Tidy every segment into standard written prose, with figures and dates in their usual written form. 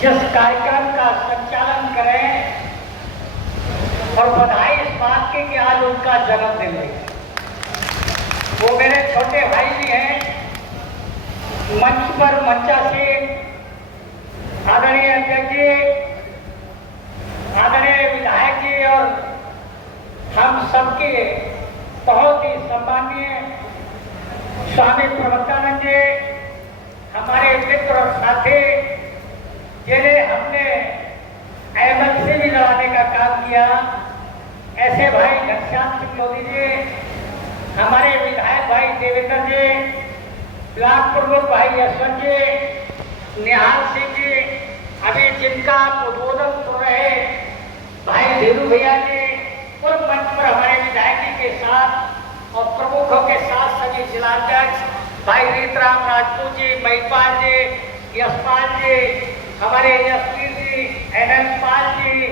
जिस कार्यक्रम का संचालन करें और बधाई इस बात की कि आज उनका जन्मदिन है। वो मेरे छोटे भाई भी हैं। मंच पर मंचासीन आदरणीय अध्यक्ष जी, आदरणीय विधायक जी और हम सबके बहुत ही सम्मानीय स्वामी प्रवक्तानंद जी, हमारे मित्र और साथी जिन्हें हमने एमएलसी भी लड़ाने का काम किया, ऐसे भाई घनश्याम सिंह लोधी जी, हमारे विधायक भाई देवेंद्र जी, ब्लॉक प्रमुख भाई यशवंत जी, निहाल सिंह जी, अभी जिनका उद्बोधन कर रहे भाई धीरू भैया जी, और मंच पर हमारे विधायक जी के साथ और प्रमुखों के साथ सभी जिलाध्यक्ष भाई रीतराम राजपूत जी, महिपाल जी, यशपाल जी, हमारे यशवीर जी, एनएन पाल जी,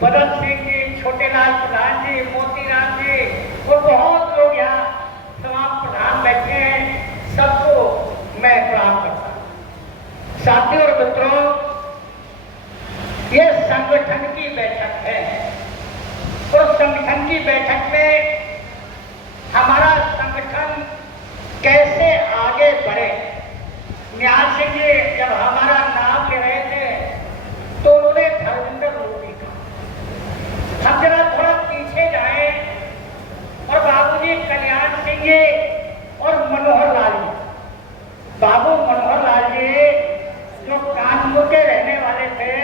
बदन सिंह जी, छोटेलाल प्रधान जी, मोतीराम जी, वो बहुत लोग यहाँ तमाम प्रधान बैठे हैं, सबको मैं प्रणाम करता हूँ। साथियों और मित्रों, ये संगठन की बैठक है और संगठन की बैठक में हमारा संगठन कैसे आगे बढ़े। निहाल सिंह जी जब हमारा नाम ले रहे थे तो उन्होंने धर्मेंद्र लोधी कहा। हम जरा थोड़ा पीछे जाए और बाबूजी कल्याण सिंह जी और मनोहर लाल जी, बाबू मनोहर लाल जी जो कानपुर के रहने वाले थे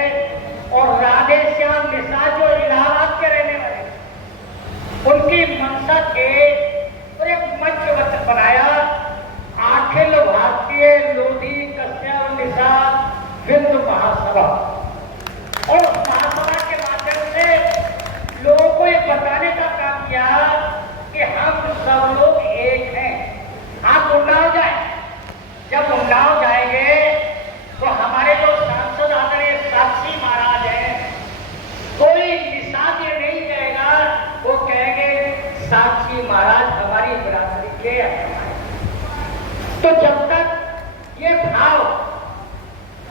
और राधे श्याम निषाद जो इलाहाबाद के रहने वाले थे, उनकी मंशा के एक मंच बनाया, अखिल भारतीय लोधी कश्यप निषाद हिंद महासभा, और उस महासभा के माध्यम से लोगों को ये बताने का काम किया कि हम सब लोग एक हैं। आप उन्नाव जाए, जब उन्नाव जाएंगे तो हमारे जो सांसद आदरणीय साक्षी महाराज हैं, कोई निषाद ये नहीं कहेगा, वो कहेंगे साक्षी महाराज हमारी बिरादरी के हैं। तो जब तक ये भाव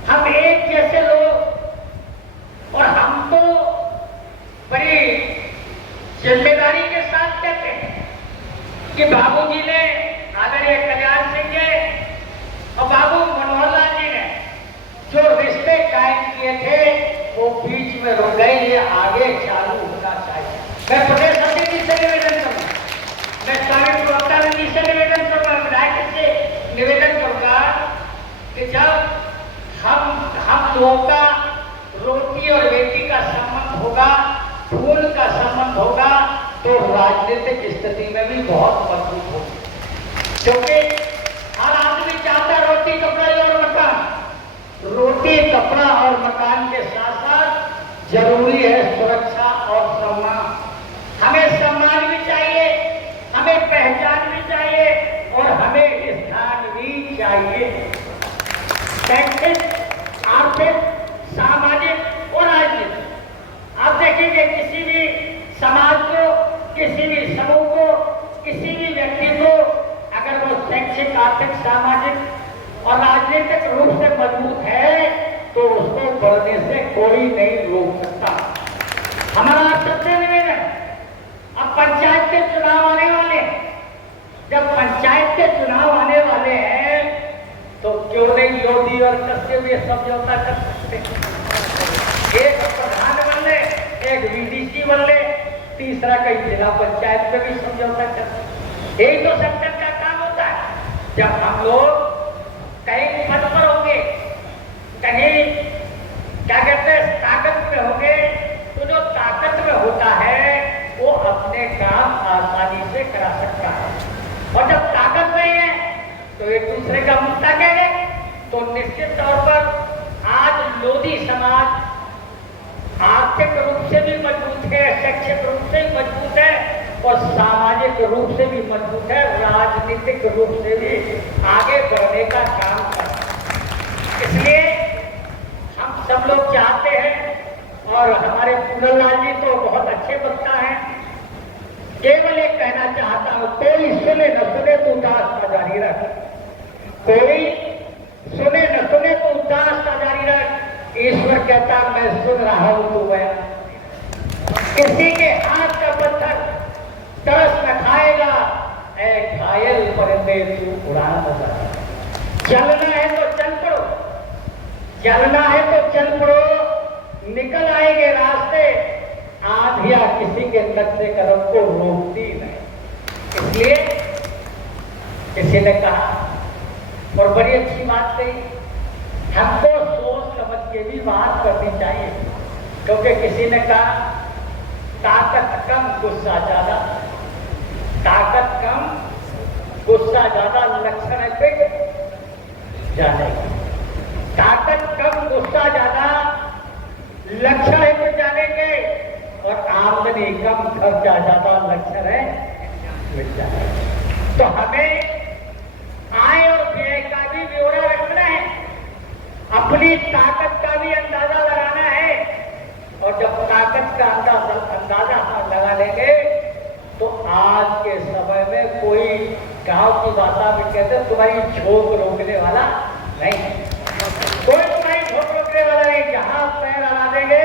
हम एक जैसे लोग, और हम तो बड़ी जिम्मेदारी के साथ कहते हैं कि बाबूजी ने, आदरणीय कल्याण सिंह जी और बाबू मनोहर लाल जी ने जो रिश्ते कायम किए थे वो बीच में रुक गए, ये आगे चालू होना चाहिए। मैं प्रदेश अध्यक्ष जी से निवेदन करूंगा, मैं स्वामी प्रवक्तानंद जी से निवेदन करूंगा, विधायक से निवेदन करूंगा कि जब हम लोगों का रोटी और बेटी का संबंध होगा, फूल का संबंध होगा, तो राजनीतिक स्थिति में भी बहुत मजबूत होगी। क्योंकि हर आदमी चाहता रोटी कपड़ा और मकान, रोटी कपड़ा और मकान के साथ साथ जरूरी है सुरक्षा और सम्मान। हमें सम्मान भी चाहिए, हमें पहचान भी चाहिए और हमें स्थान भी चाहिए। शैक्षिक, आर्थिक, सामाजिक और राजनीतिक, आप देखेंगे किसी भी समाज को, किसी भी समूह को, किसी भी व्यक्ति को अगर वो शैक्षिक, आर्थिक, सामाजिक और राजनीतिक रूप से मजबूत है तो उसको बढ़ने से कोई नहीं रोक सकता। हमारा सबसे निवेदन, अब पंचायत के चुनाव आने वाले, जब पंचायत के चुनाव आने वाले हैं तो क्यों नहीं लोधी और कश्यप ये समझौता कर सकते? एक प्रधान बन ले, एक वीडीसी बन ले, तीसरा कहीं जिला पंचायत में भी समझौता कर सकते। यही तो संगठन का काम होता है। जब हम लोग कहीं पद पर होंगे, कहीं क्या कहते हैं ताकत में होंगे, तो जो ताकत में होता है वो अपने काम आसानी से करा सकता है, और जब ताकत नहीं है तो एक दूसरे का मुद्दा कहेंगे। तो निश्चित तौर पर आज लोधी समाज आर्थिक रूप से भी मजबूत है, शैक्षिक रूप से भी मजबूत है और सामाजिक रूप से भी मजबूत है, राजनीतिक रूप से भी आगे बढ़ने का काम कर रहा है। इसलिए हम सब लोग चाहते हैं, और हमारे पूरनलाल जी तो बहुत अच्छे वक्ता हैं, केवल एक कहना चाहता हूं, कोई सुने न सुने तो उदास का जारी रख, कोई सुने न सुने तो उदास का जारी रख, ईश्वर ईश्वर कहता मैं सुन रहा हूं तू बयान। किसी के हाथ का पत्थर तरस न खाएगा, ऐ घायल परिंदे तू उड़ान होगा। चलना है तो चल पड़ो, चलना है तो चल पड़ो, निकल आएंगे रास्ते। आंधियां किसी के नक्शे कदम को रोकती नहीं। इसलिए किसी ने कहा और बड़ी अच्छी बात कही, हमको सोच समझ के भी बात करनी चाहिए। क्योंकि किसी ने कहा ताकत कम गुस्सा ज्यादा, ताकत कम गुस्सा ज्यादा, लक्षण है फिर जाने का। ताकत कम गुस्सा ज्यादा, लक्षण है तो जाने के, और आमदनी कम खर्चा ज्यादा, लक्षण है मिल जाए। तो हमें आय और व्यय का भी ब्यौरा रखना है, अपनी ताकत का भी अंदाजा लगाना है। और जब ताकत का अंदाजा हम लगा लेंगे तो आज के समय में कोई गांव की भाषा में कहते हैं तुम्हारी झोंक रोकने वाला नहीं, कोई तुम्हारी झोंक रोकने वाला नहीं। जहां पैर अड़ा देंगे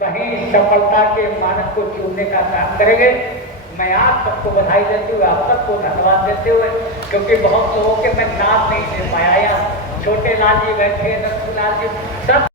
वहीं सफलता के मानक को चूमने का काम करेंगे। मैं आप सबको बधाई देते हुए, आप सबको धन्यवाद देते हुए, क्योंकि बहुत लोगों के मैं नाम नहीं ले पाया, छोटे लाल जी बैठे, नंदू लाल जी सब